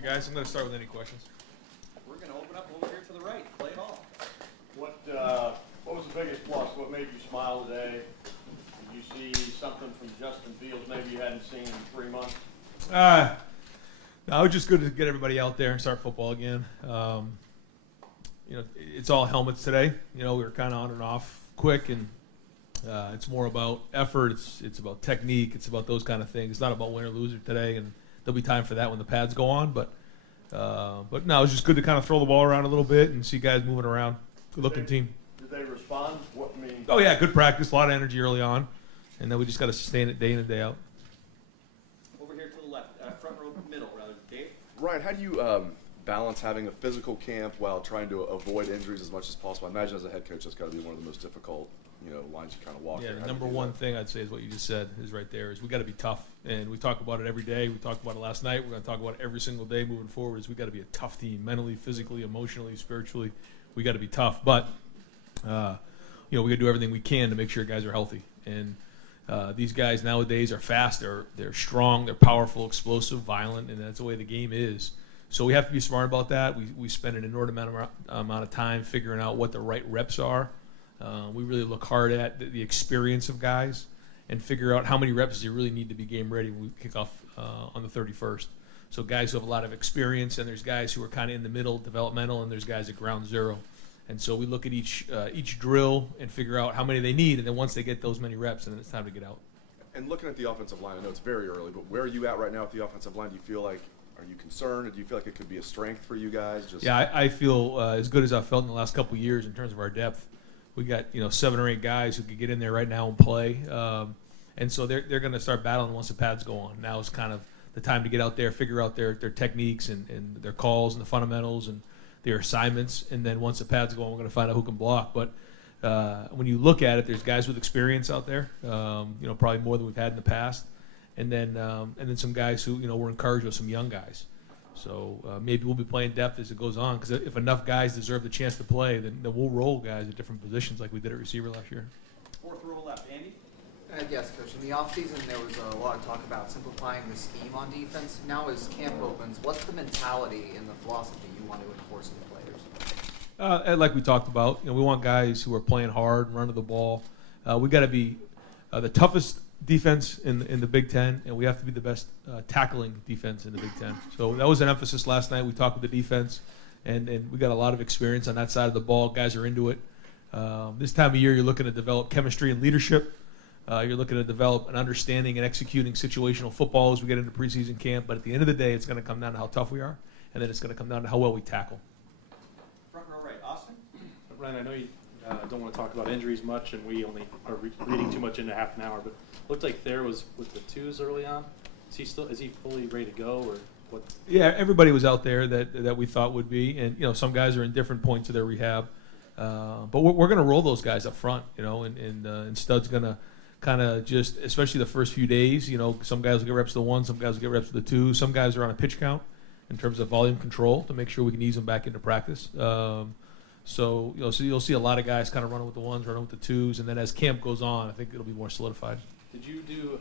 Hey guys, I'm going to start with any questions. We're going to open up over here to the right. Play it all. What was the biggest plus? What made you smile today? Did you see something from Justin Fields maybe you hadn't seen in 3 months? No, it was just good to get everybody out there and start football again. It's all helmets today. We were kind of on and off quick, and it's more about effort. It's about technique. It's about those kind of things. It's not about win or loser today, and there'll be time for that when the pads go on. But no, it was just good to kind of throw the ball around a little bit and see guys moving around. Good-looking team. Did they respond? Oh, yeah, good practice, a lot of energy early on, and then we just got to sustain it day in and day out. Over here to the left, front row, middle, rather. Dave? Ryan, how do you balance having a physical camp while trying to avoid injuries as much as possible? I imagine as a head coach, that's got to be one of the most difficult lines you kind of walk. Yeah, the number one thing I'd say is what you just said is right there is we got to be tough, and we talk about it every day. We talked about it last night. We're going to talk about it every single day moving forward. Is we got to be a tough team, mentally, physically, emotionally, spiritually. We got to be tough, but we got to do everything we can to make sure guys are healthy. And these guys nowadays are fast. They're strong. They're powerful, explosive, violent, and that's the way the game is. So we have to be smart about that. We spend an inordinate amount of time figuring out what the right reps are. We really look hard at the experience of guys and figure out how many reps you really need to be game ready when we kick off on the 31st. So guys who have a lot of experience, and there's guys who are kind of in the middle, developmental, and there's guys at ground zero. And so we look at each drill and figure out how many they need, and then once they get those many reps, then it's time to get out. And looking at the offensive line, I know it's very early, but where are you at right now with the offensive line? Do you feel like, are you concerned, or do you feel like it could be a strength for you guys? Yeah, I feel as good as I've felt in the last couple of years in terms of our depth. We got 7 or 8 guys who could get in there right now and play, and so they're going to start battling once the pads go on. Now is kind of the time to get out there, figure out their techniques and their calls and the fundamentals and their assignments, and then once the pads go on, we're going to find out who can block. But when you look at it, there's guys with experience out there, probably more than we've had in the past, and then some guys who we're encouraged with, some young guys. So maybe we'll be playing depth as it goes on, because if enough guys deserve the chance to play, then we'll roll guys at different positions like we did at receiver last year. Fourth row left, Andy? Yes, Coach. In the offseason, there was a lot of talk about simplifying the scheme on defense. Now as camp opens, what's the mentality and the philosophy you want to enforce in the players? Like we talked about, we want guys who are playing hard, running the ball. We got to be the toughest defense in the Big Ten, and we have to be the best tackling defense in the Big Ten. So that was an emphasis last night. We talked with the defense, and we got a lot of experience on that side of the ball. Guys are into it. This time of year, you're looking to develop chemistry and leadership. You're looking to develop an understanding and executing situational football as we get into preseason camp. But at the end of the day, it's going to come down to how tough we are, and then it's going to come down to how well we tackle. Front row right, Austin? Ryan, I know you don't want to talk about injuries much, and we only are reading too much into half an hour, but it looked like Thayer was with the twos early on. Is he fully ready to go, or what? Yeah, everybody was out there that we thought would be, and some guys are in different points of their rehab. But we're going to roll those guys up front, and Stud's going to kind of just, especially the first few days, some guys will get reps to the 1, some guys will get reps to the 2. Some guys are on a pitch count in terms of volume control to make sure we can ease them back into practice. So you'll see a lot of guys kind of running with the 1s, running with the 2s, and then as camp goes on, I think it'll be more solidified. Did you do?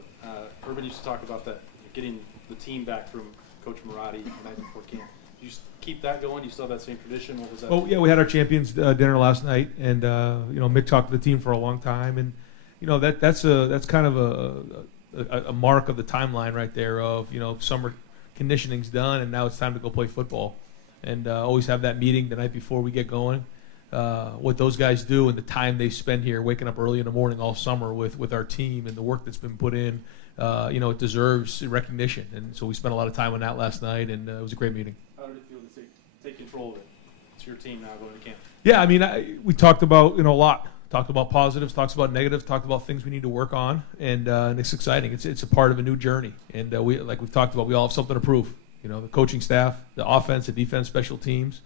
Urban used to talk about that, getting the team back from Coach Marotti the night before camp. Did you keep that going? Do you still have that same tradition? What was that? Well, yeah, we had our champions dinner last night, and Mick talked to the team for a long time, and that's kind of a mark of the timeline right there of summer conditioning's done, and now it's time to go play football, and always have that meeting the night before we get going. What those guys do and the time they spend here, waking up early in the morning all summer with our team and the work that's been put in, it deserves recognition. And so we spent a lot of time on that last night, and it was a great meeting. How did it feel to take control of it? It's your team now going to camp. Yeah, I mean, we talked about a lot. Talked about positives, talked about negatives, talked about things we need to work on, and it's exciting. It's a part of a new journey, and we've talked about, we all have something to prove. The coaching staff, the offense, the defense, special teams,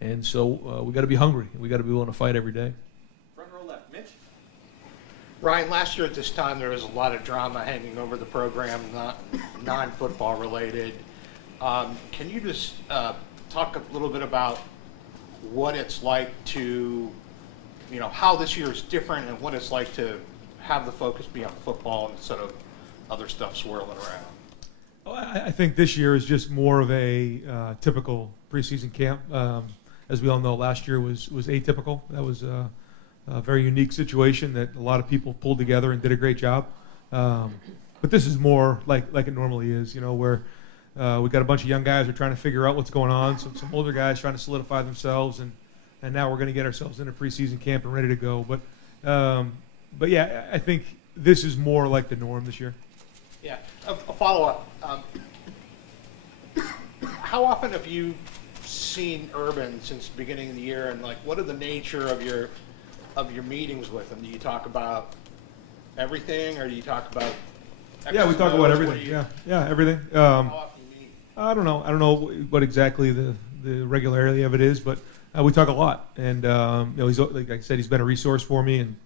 and so we got to be hungry. We got to be willing to fight every day. Front row left, Mitch. Ryan, last year at this time there was a lot of drama hanging over the program, not non-football related. Can you just talk a little bit about what it's like to, how this year is different and what it's like to have the focus be on football instead of other stuff swirling around? Oh, I think this year is just more of a typical preseason camp. As we all know, last year was atypical. That was a very unique situation that a lot of people pulled together and did a great job. But this is more like it normally is, where we got a bunch of young guys who are trying to figure out what's going on, some older guys trying to solidify themselves, and now we're going to get ourselves into preseason camp and ready to go. But yeah, I think this is more like the norm this year. Yeah, a follow-up. How often have you seen Urban since the beginning of the year, and what are the nature of your meetings with him? Do you talk about everything, or do you talk about? Yeah, we talk about everything. Yeah, everything. How often do you meet? I don't know what exactly the regularity of it is, but we talk a lot. And he's, like I said, he's been a resource for me and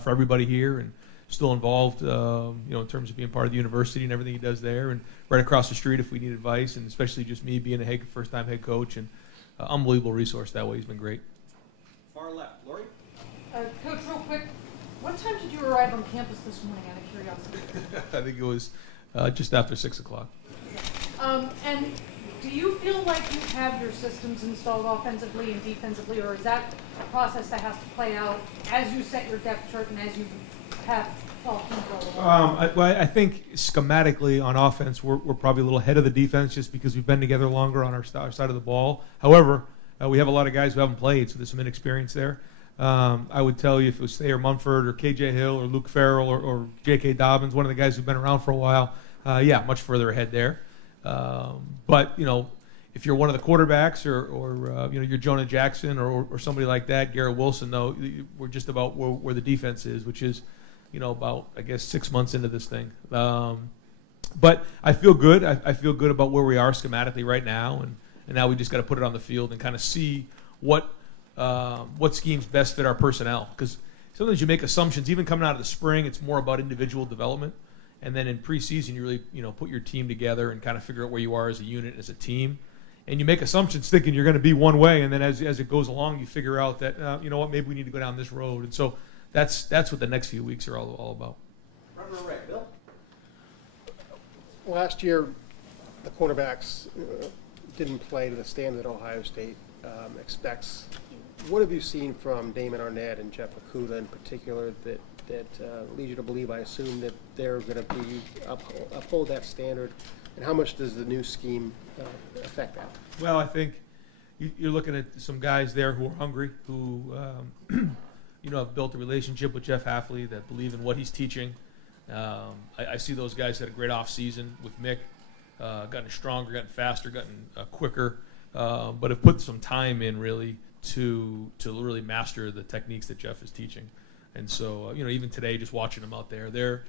for everybody here, and still involved, in terms of being part of the university and everything he does there, and right across the street if we need advice, and especially just me being a first-time head coach, and unbelievable resource that way. He's been great. Far left, Lori. Coach, real quick, what time did you arrive on campus this morning, out of curiosity? I think it was just after 6 o'clock. And do you feel like you have your systems installed offensively and defensively, or is that a process that has to play out as you set your depth chart and as you have fall teams roll along? I think schematically on offense, we're probably a little ahead of the defense just because we've been together longer on our side of the ball. However, we have a lot of guys who haven't played, so there's some inexperience there. I would tell you if it was Thayer Munford or KJ Hill or Luke Farrell or J.K. Dobbins, one of the guys who've been around for a while, much further ahead there. But if you're one of the quarterbacks or you're Jonah Jackson or somebody like that, Garrett Wilson, though, we're just about where the defense is, which is about, I guess, 6 months into this thing. But I feel good. I feel good about where we are schematically right now, and now we just got to put it on the field and kind of see what schemes best fit our personnel. Because sometimes you make assumptions. Even coming out of the spring, it's more about individual development. And then in preseason, you really put your team together and kind of figure out where you are as a unit, as a team. And you make assumptions thinking you're going to be one way, and then as it goes along, you figure out that maybe we need to go down this road. And so that's what the next few weeks are all about. Front row right, Bill. Last year, the quarterbacks didn't play to the standard Ohio State expects. What have you seen from Damon Arnett and Jeff Okudah in particular that leads you to believe, I assume, that they're going to be uphold that standard? And how much does the new scheme affect that? Well, I think you're looking at some guys there who are hungry, who have built a relationship with Jeff Hafley, that believe in what he's teaching. I see those guys had a great off season with Mick, gotten stronger, gotten faster, gotten quicker, but have put some time in really to really master the techniques that Jeff is teaching. And so, even today, just watching them out there, they're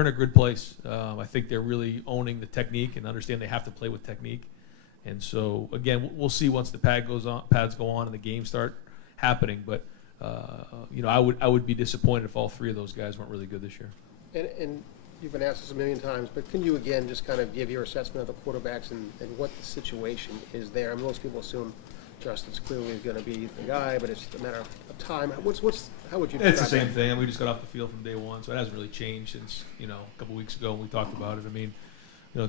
in a good place. I think they're really owning the technique and understand they have to play with technique. And so, again, we'll see once the pads go on and the games start happening. But I would be disappointed if all three of those guys weren't really good this year. And you've been asked this a million times, but can you again just kind of give your assessment of the quarterbacks and what the situation is there? I mean, most people assume Justin's clearly going to be the guy, but it's a matter of time. How would you describe It's the same thing. We just got off the field from day one, so it hasn't really changed since a couple weeks ago when we talked about it. I mean,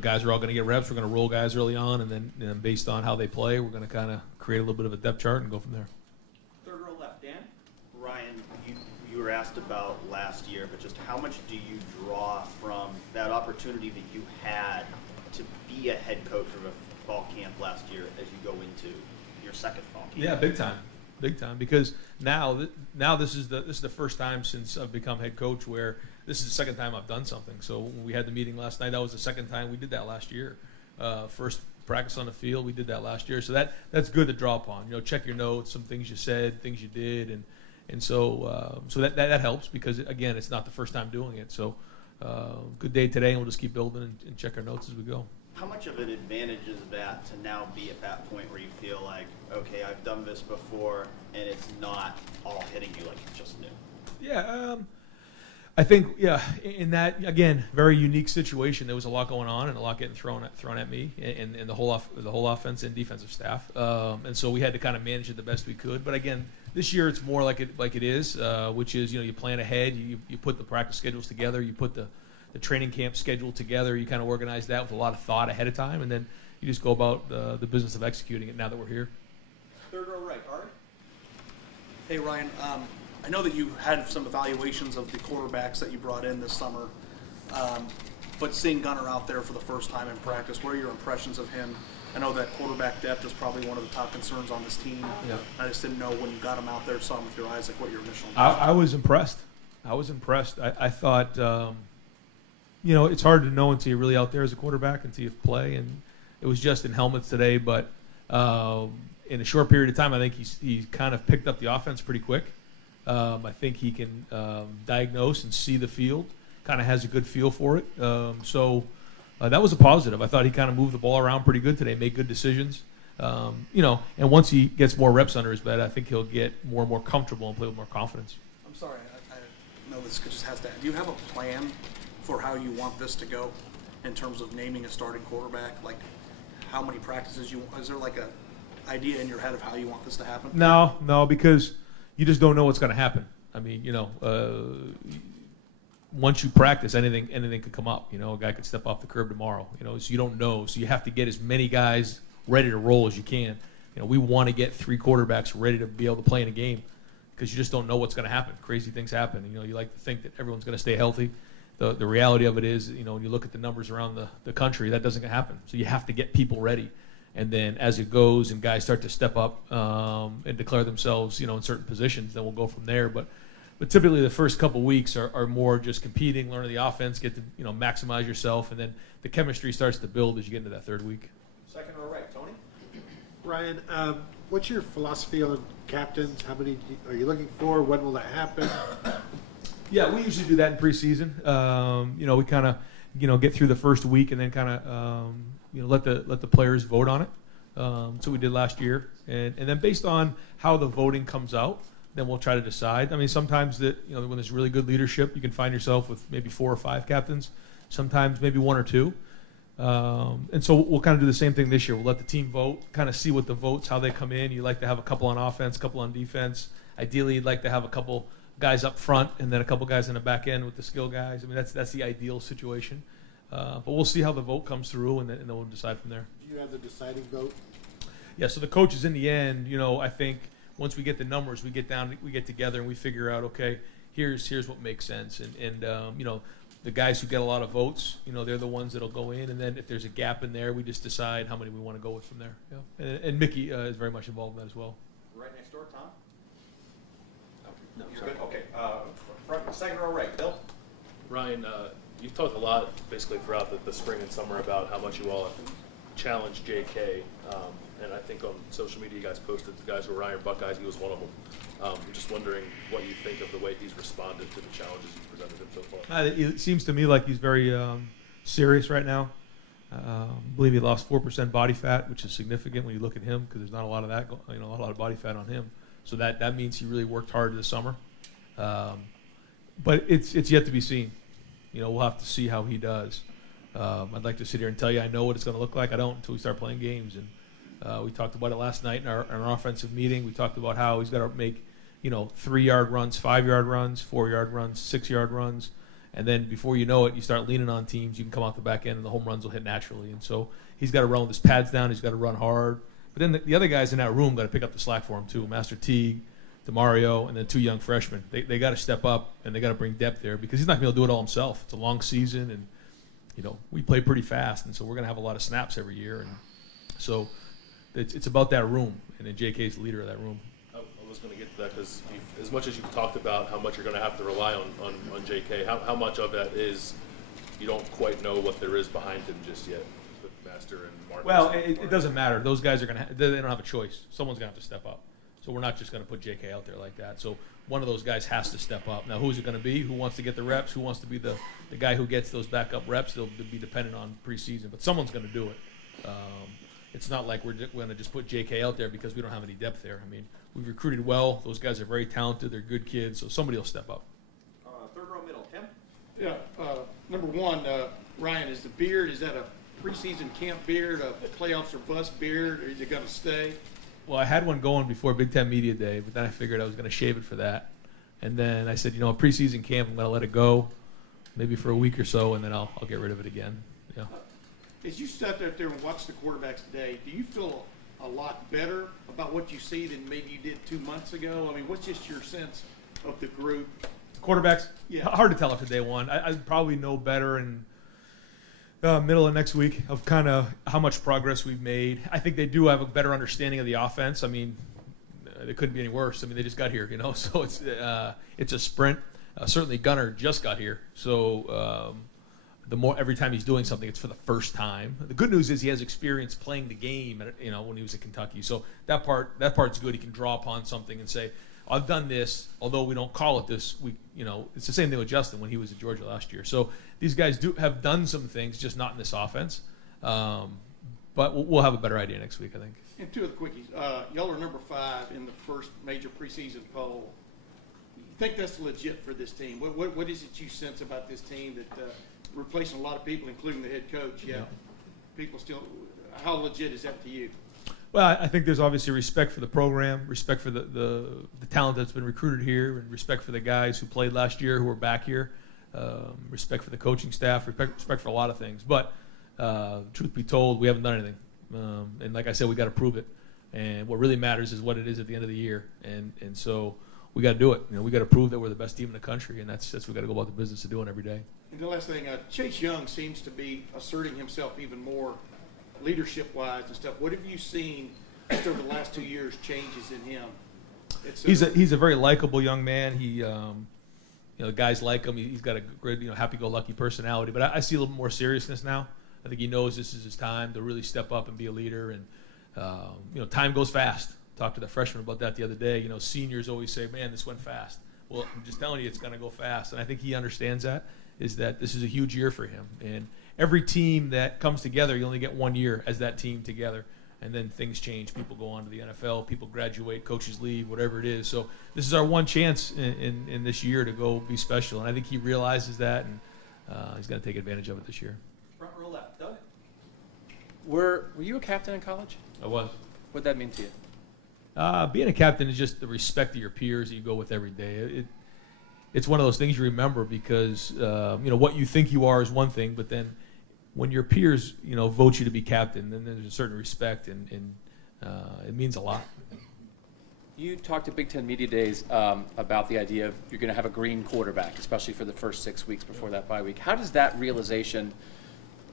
guys are all going to get reps. We're going to roll guys early on, and then based on how they play, we're going to kind of create a little bit of a depth chart and go from there. Third row left, Dan. Ryan, you were asked about last year, but just how much do you draw from that opportunity that you had to be a head coach of a fall camp last year as you go into your second fall camp? Yeah, big time, because now this is the first time since I've become head coach where this is the second time I've done something. So when we had the meeting last night, that was the second time we did that last year. First practice on the field, we did that last year. So that's good to draw upon. Check your notes, some things you said, things you did, and so that helps because again, it's not the first time doing it. So good day today, and we'll just keep building and check our notes as we go. How much of an advantage is that to now be at that point where you feel like, okay, I've done this before, and it's not all hitting you like it's just new? Yeah, I think in that again very unique situation, there was a lot going on and a lot getting thrown at me and the whole offense and defensive staff, and so we had to kind of manage it the best we could. But again, this year it's more like it is, which is you plan ahead, you put the practice schedules together, you put the the training camp schedule together. You kind of organize that with a lot of thought ahead of time, and then you just go about the business of executing it now that we're here. Third row right, Art. Hey, Ryan. I know that you had some evaluations of the quarterbacks that you brought in this summer, but seeing Gunner out there for the first time in practice, what are your impressions of him? I know that quarterback depth is probably one of the top concerns on this team. Yeah. I just didn't know when you got him out there, saw him with your eyes, like what your initial. I was impressed. I thought, it's hard to know until you're really out there as a quarterback, until you play. And it was just in helmets today, but in a short period of time, I think he's kind of picked up the offense pretty quick. I think he can diagnose and see the field, kind of has a good feel for it. So that was a positive. I thought he kind of moved the ball around pretty good today, made good decisions. And once he gets more reps under his bed, I think he'll get more and more comfortable and play with more confidence. I'm sorry, I know this just has to. Do you have a plan for how you want this to go in terms of naming a starting quarterback? Like how many practices is there like a idea in your head of how you want this to happen? No, because you just don't know what's going to happen. I mean, once you practice, anything could come up. A guy could step off the curb tomorrow. So you don't know. So you have to get as many guys ready to roll as you can. We want to get 3 quarterbacks ready to be able to play in a game because you just don't know what's going to happen. Crazy things happen. You like to think that everyone's going to stay healthy. The reality of it is, when you look at the numbers around the country, that doesn't happen. So you have to get people ready. And then as it goes and guys start to step up and declare themselves, in certain positions, then we'll go from there. But typically the first couple weeks are more just competing, learning the offense, get to maximize yourself, and then the chemistry starts to build as you get into that third week. Second row right, Tony. Ryan, what's your philosophy on captains? How many are you looking for? When will that happen? Yeah, we usually do that in preseason. We kind of get through the first week and then kind of let the players vote on it. So we did last year, and then based on how the voting comes out, then we'll try to decide. I mean, sometimes when there's really good leadership, you can find yourself with maybe 4 or 5 captains. Sometimes maybe 1 or 2. And so we'll kind of do the same thing this year. We'll let the team vote, kind of see what the votes, how they come in. You like to have a couple on offense, a couple on defense. Ideally, you'd like to have a couple guys up front and then a couple guys in the back end with the skill guys. I mean, that's the ideal situation. But we'll see how the vote comes through, and then we'll decide from there. Do you have the deciding vote? Yeah, so the coaches in the end, I think once we get the numbers, we get together and we figure out, okay, here's what makes sense. And the guys who get a lot of votes, they're the ones that'll go in. And then if there's a gap in there, we just decide how many we want to go with from there. Yeah. And Mickey is very much involved in that as well. Right next door, Tom. No, you're good. Okay. Second row right, Bill. Ryan, you've talked a lot basically throughout the spring and summer about how much you all have challenged JK. And I think on social media you guys posted the guys who were Ryan Buckeyes, he was one of them. I'm just wondering what you think of the way he's responded to the challenges you've presented him so far. It seems to me like he's very serious right now. I believe he lost 4% body fat, which is significant when you look at him because there's not a lot of that, a lot of body fat on him. So that means he really worked hard this summer. But it's yet to be seen. We'll have to see how he does. I'd like to sit here and tell you I know what it's going to look like. I don't until we start playing games. And we talked about it last night in our offensive meeting. We talked about how he's got to make 3-yard runs, 5-yard runs, 4-yard runs, 6-yard runs. And then before you know it, you start leaning on teams. You can come out the back end and the home runs will hit naturally. And so he's got to run with his pads down. He's got to run hard. But then the other guys in that room got to pick up the slack for him too. Master Teague, DeMario, and then 2 young freshmen. They got to step up and they got to bring depth there because he's not going to be able to do it all himself. It's a long season and we play pretty fast, and so we're going to have a lot of snaps every year. And so it's about that room, and then JK's the leader of that room. I was going to get to that because as much as you've talked about how much you're going to have to rely on JK, how much of that is you don't quite know what there is behind him just yet with Master and Marcus? Well, it doesn't matter. Those guys are going to they don't have a choice. Someone's going to have to step up. So we're not just going to put JK out there like that. So one of those guys has to step up. Now, who's it going to be? Who wants to get the reps? Who wants to be the guy who gets those backup reps? They'll be dependent on preseason. But someone's going to do it. It's not like we're going to just put JK out there because we don't have any depth there. I mean, we've recruited well. Those guys are very talented. They're good kids. So somebody will step up. Third row middle, Tim. Yeah. Number one, Ryan, is the beard, is that a preseason camp beard, a playoffs or bust beard, or is it going to stay? Well, I had one going before Big Ten Media Day, but then I figured I was going to shave it for that. And then I said, a preseason camp, I'm going to let it go. maybe for a week or so, and then I'll get rid of it again. Yeah. As you sat there and watched the quarterbacks today, do you feel a lot better about what you see than maybe you did 2 months ago? I mean, what's just your sense of the group? Quarterbacks? Yeah. Hard to tell after day one. I probably know better in middle of next week of kind of how much progress we've made. I think they do have a better understanding of the offense. I mean, it couldn't be any worse. I mean, they just got here, so it's a sprint. Certainly Gunnar just got here, so every time he's doing something, it's for the first time. The good news is he has experience playing the game, when he was at Kentucky. So that part's good. He can draw upon something and say, I've done this, although we don't call it this. It's the same thing with Justin when he was at Georgia last year. So these guys have done some things, just not in this offense. But we'll have a better idea next week, I think. And two of the quickies. Y'all are number 5 in the first major preseason poll. You think that's legit for this team? What is it you sense about this team that replacing a lot of people, including the head coach? Yeah. People still. How legit is that to you? Well, I think there's obviously respect for the program, respect for the talent that's been recruited here, and respect for the guys who played last year who are back here, respect for the coaching staff, respect for a lot of things. But truth be told, we haven't done anything. And like I said, we got to prove it. And what really matters is what it is at the end of the year. And so we got to do it. We got to prove that we're the best team in the country, and that's what we got to go about the business of doing every day. And the last thing, Chase Young seems to be asserting himself even more leadership-wise and stuff. What have you seen just over the last 2 years changes in him? He's a very likable young man. He, the guys like him. He's got a great, happy-go-lucky personality. But I see a little more seriousness now. I think he knows this is his time to really step up and be a leader. And time goes fast. Talked to the freshman about that the other day. Seniors always say, "Man, this went fast." Well, I'm just telling you, it's going to go fast. And I think he understands that. Is that this is a huge year for him. And every team that comes together, you only get 1 year as that team together. And then things change. People go on to the NFL. People graduate. Coaches leave. Whatever it is. So this is our one chance in this year to go be special. And I think he realizes that, and he's going to take advantage of it this year. Front row left, Doug. Were you a captain in college? I was. What'd that mean to you? Being a captain is just the respect of your peers that you go with every day. It's one of those things you remember because what you think you are is one thing, but then when your peers vote you to be captain, then there's a certain respect, and it means a lot. You talked at Big Ten Media Days about the idea of you're going to have a green quarterback, especially for the first 6 weeks before that bye week. How does that realization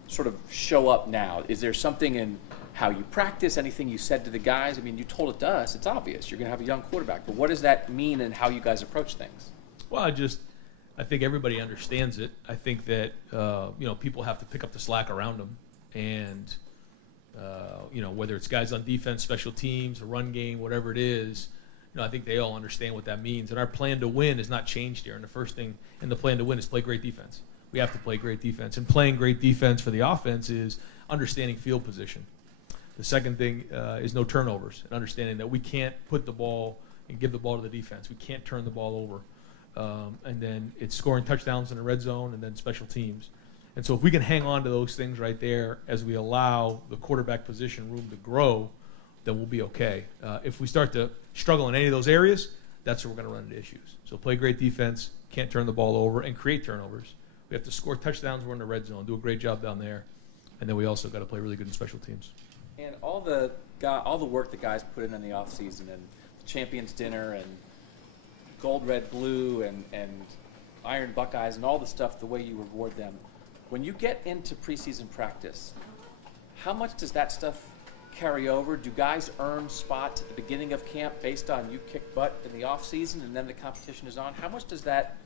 sort of show up now? Is there something in how you practice, anything you said to the guys? I mean, you told it to us. It's obvious. You're going to have a young quarterback. But what does that mean in how you guys approach things? Well, I think everybody understands it. I think that people have to pick up the slack around them, and whether it's guys on defense, special teams, a run game, whatever it is, I think they all understand what that means. And our plan to win has not changed here. And the first thing in the plan to win is play great defense. We have to play great defense, and playing great defense for the offense is understanding field position. The second thing is no turnovers, and understanding that we can't put the ball and give the ball to the defense. We can't turn the ball over. And then it's scoring touchdowns in the red zone and then special teams. And so if we can hang on to those things right there as we allow the quarterback position room to grow, then we'll be okay. If we start to struggle in any of those areas, that's where we're going to run into issues. So play great defense, can't turn the ball over, and create turnovers. We have to score touchdowns. We're in the red zone, do a great job down there. And then we also got to play really good in special teams. And all the work the guys put in the offseason, and the Champions Dinner, and Gold, Red, Blue, and Iron Buckeyes, and all the stuff, the way you reward them. When you get into preseason practice, how much does that stuff carry over? Do guys earn spots at the beginning of camp based on you kick butt in the offseason and then the competition is on? How much does that,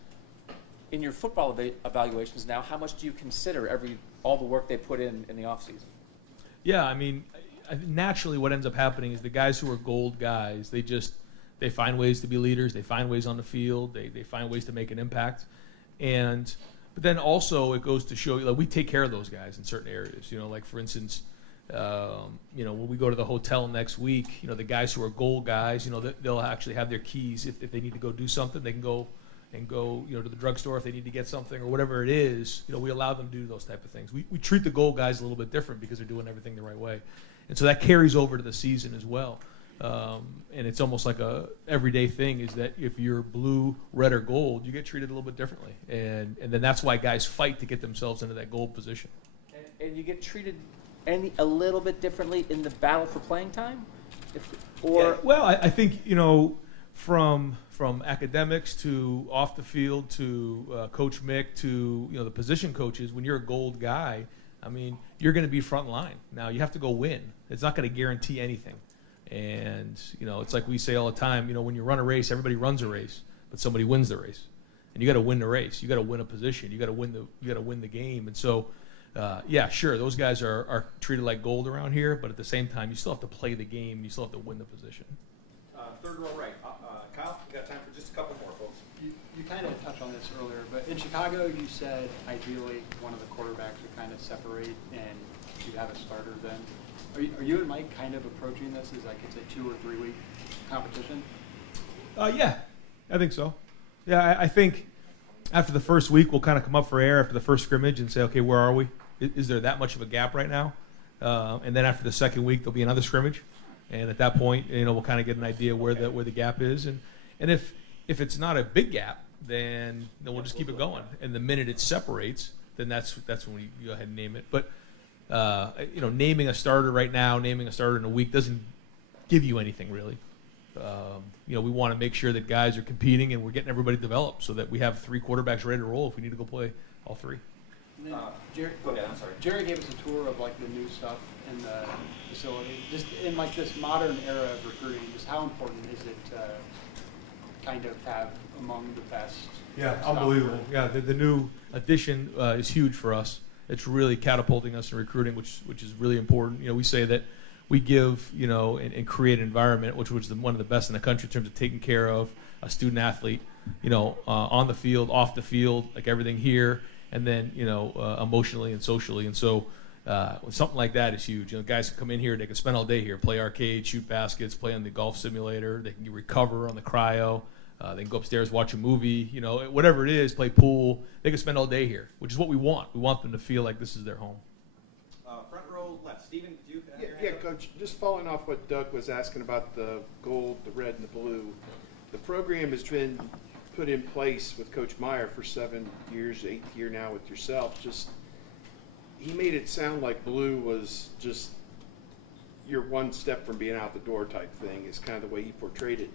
in your football evaluations now, how much do you consider all the work they put in the offseason? Yeah, I mean, naturally what ends up happening is the guys who are gold guys, they find ways to be leaders. They find ways on the field. They find ways to make an impact. But then also it goes to show you, like, we take care of those guys in certain areas. Like for instance, when we go to the hotel next week, the guys who are gold guys, they'll actually have their keys. If they need to go do something, they can go to the drugstore if they need to get something or whatever it is. We allow them to do those type of things. We treat the gold guys a little bit different because they're doing everything the right way. And so that carries over to the season as well. And it's almost like a everyday thing is that if you're blue, red, or gold, you get treated a little bit differently. And then that's why guys fight to get themselves into that gold position. And you get treated a little bit differently in the battle for playing time? Well, I think, from academics to off the field to Coach Mick to the position coaches, when you're a gold guy, I mean, you're going to be front line. Now, you have to go win. It's not going to guarantee anything. And, it's like we say all the time, when you run a race, everybody runs a race, but somebody wins the race. And you got to win the race. You got to win a position. You got to win the game. And so, yeah, sure, those guys are treated like gold around here, but at the same time, you still have to play the game. You still have to win the position. Third row right. Kyle, you got time for just a couple more, folks. You kind of touched on this earlier, but in Chicago, you said ideally one of the quarterbacks would kind of separate and you'd have a starter then. Are you and Mike kind of approaching this as like it's a 2 or 3 week competition? Yeah, I think so. Yeah, I think after the first week, we'll kind of come up for air after the first scrimmage and say, okay, where are we? Is there that much of a gap right now? And then after the second week, there'll be another scrimmage. And at that point, we'll kind of get an idea where the gap is. And if it's not a big gap, then we'll just keep it going. And the minute it separates, then that's when we go ahead and name it. But naming a starter right now, naming a starter in a week doesn't give you anything really. We want to make sure that guys are competing and we're getting everybody developed so that we have 3 quarterbacks ready to roll if we need to go play all 3. Jerry, go ahead, I'm sorry. Jerry gave us a tour of like the new stuff in the facility. Just in like this modern era of recruiting, just how important is it to kind of have among the best? Yeah, stuff? unbelievable. Yeah, the new addition is huge for us. It's really catapulting us in recruiting, which is really important. We say that we give, and create an environment which was one of the best in the country in terms of taking care of a student athlete, on the field, off the field, like everything here, and then, emotionally and socially. And so something like that is huge. Guys can come in here, they can spend all day here, play arcade, shoot baskets, play on the golf simulator, they can recover on the cryo. They can go upstairs, watch a movie, whatever it is, play pool. They can spend all day here, which is what we want. We want them to feel like this is their home. Front row left. Steven, did you have your hand Yeah, up? Coach, just following off what Doug was asking about the gold, the red, and the blue. The program has been put in place with Coach Meyer for 7 years, 8th year now with yourself. He made it sound like blue was just you're one step from being out the door type thing is kind of the way he portrayed it.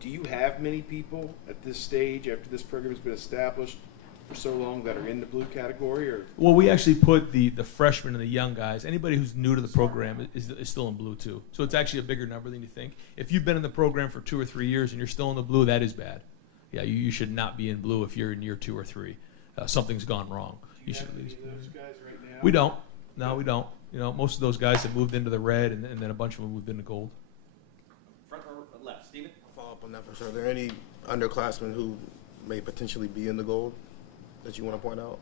Do you have many people at this stage, after this program has been established for so long, that are in the blue category? Or Well, we actually put the freshmen and the young guys, anybody who's new to the program is still in blue too. So it's actually a bigger number than you think. If you've been in the program for 2 or 3 years and you're still in the blue, that is bad. Yeah, you should not be in blue if you're in year 2 or 3. Something's gone wrong. You should at least. Those guys right now? We don't. No, we don't. Most of those guys have moved into the red, and then a bunch of them moved into gold. Front row left. Steven? Follow up on that for sure. Are there any underclassmen who may potentially be in the gold that you want to point out?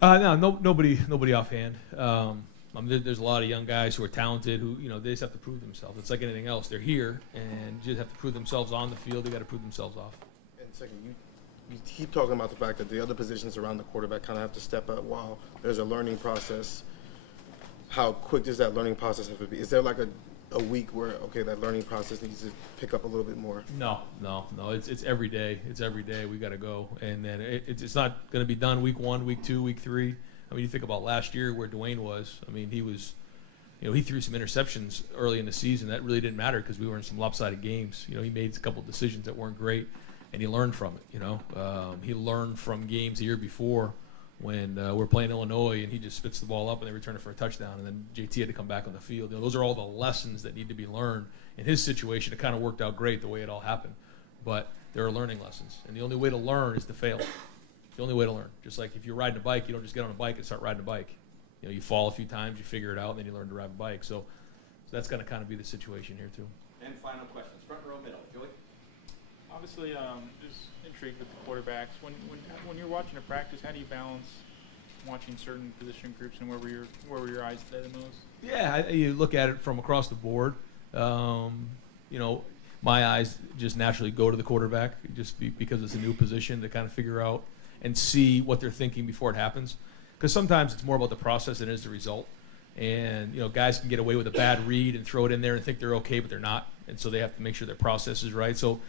No, nobody offhand. There's a lot of young guys who are talented who, they just have to prove themselves. It's like anything else. They're here and just have to prove themselves on the field. They got to prove themselves off. And second, you keep talking about the fact that the other positions around the quarterback kind of have to step up while there's a learning process. How quick does that learning process have to be? Is there like a week where, okay, that learning process needs to pick up a little bit more? No. It's every day. It's every day we got to go. And then it's not going to be done week 1, week 2, week 3. I mean, you think about last year where Dwayne was. I mean, he was, he threw some interceptions early in the season. That really didn't matter because we were in some lopsided games. He made a couple of decisions that weren't great, and he learned from it, He learned from games the year before when we're playing Illinois, and he just spits the ball up and they return it for a touchdown, and then JT had to come back on the field. Those are all the lessons that need to be learned. In his situation, it kind of worked out great the way it all happened. But there are learning lessons, and the only way to learn is to fail. The only way to learn. Just like if you're riding a bike, you don't just get on a bike and start riding a bike. You fall a few times, you figure it out, and then you learn to ride a bike. So that's going to kind of be the situation here too. And final questions. Front row middle. Joey? Obviously, just intrigued with the quarterbacks. When you're watching a practice, how do you balance watching certain position groups and where were your eyes today the most? Yeah, you look at it from across the board. My eyes just naturally go to the quarterback because it's a new position to kind of figure out and see what they're thinking before it happens. Because sometimes it's more about the process than it is the result. And guys can get away with a bad read and throw it in there and think they're okay, but they're not. And so they have to make sure their process is right. So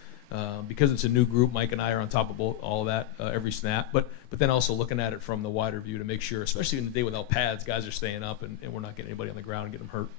because it's a new group, Mike and I are on top of all of that every snap. But then also looking at it from the wider view to make sure, especially in the day without pads, guys are staying up and we're not getting anybody on the ground and getting them hurt.